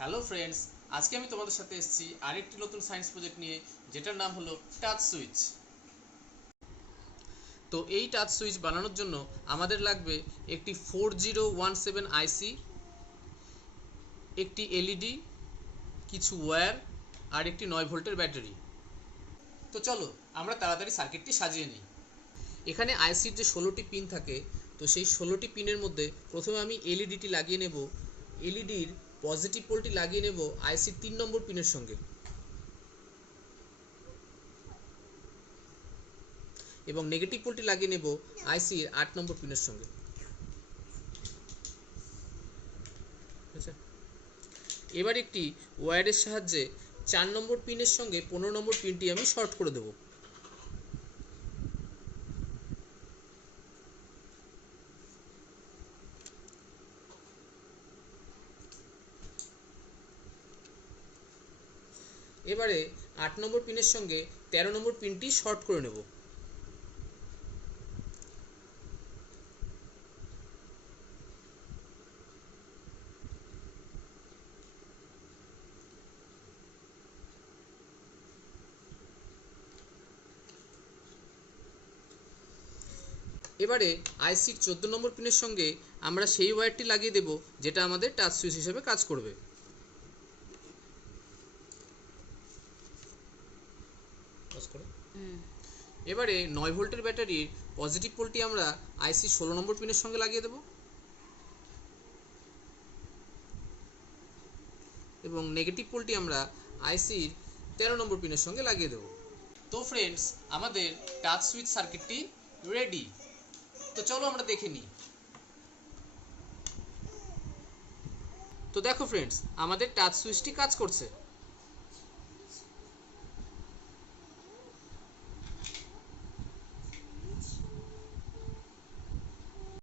Hello friends, আজকে আমি তোমাদের সাথে এসেছি আরেকটি নতুন সায়েন্স প্রজেক্ট নিয়ে, যেটার নাম হলো টাচ সুইচ। তো এই টাচ সুইচ বানানোর জন্য আমাদের লাগবে একটি 4017 আইসি, একটি এলইডি, কিছু ওয়্যার আর একটি 9 ভোল্টের ব্যাটারি। তো চলো আমরা তাড়াতাড়ি সার্কিটটি সাজিয়ে নিই। এখানে আইসির যে 16টি পিন থাকে, তো সেই 16টি পিনের মধ্যে প্রথমে আমি এলইডিটি লাগিয়ে নেব। এলইডির পজিটিভ পোলটি লাগিয়ে নেব আইসির 3 নম্বর পিনের সঙ্গে, এবং নেগেটিভ পোলটি লাগিয়ে নেব আইসির 8 নম্বর পিনের সঙ্গে। এবার একটি ওয়্যারের সাহায্যে 4 নম্বর পিনের সঙ্গে 15 নম্বর পিনটি আমি শর্ট করে দেব। এবারে 8 নম্বর পিনের সঙ্গে 13 নম্বর পিনটি শর্ট করে নেব। এবারে আইসির 14 নম্বর পিনের সঙ্গে আমরা সেই ওয়্যারটি লাগিয়ে দেব যেটা আমাদের টাচ সুইচ হিসেবে কাজ করবে। এবারে 9 ভোল্টের ব্যাটারির পজিটিভ পোলটি আমরা আইসি 16 নম্বর পিনের সঙ্গে লাগিয়ে দেব, এবং নেগেটিভ পোলটি আমরা আইসির 13 নম্বর পিনের সঙ্গে লাগিয়ে দেব। তো ফ্রেন্ডস, আমাদের টাচ সুইচ সার্কিটটি রেডি। তো চলো আমরা দেখে নিই। তো দেখো ফ্রেন্ডস, আমাদের টাচ সুইচটি কাজ করছে।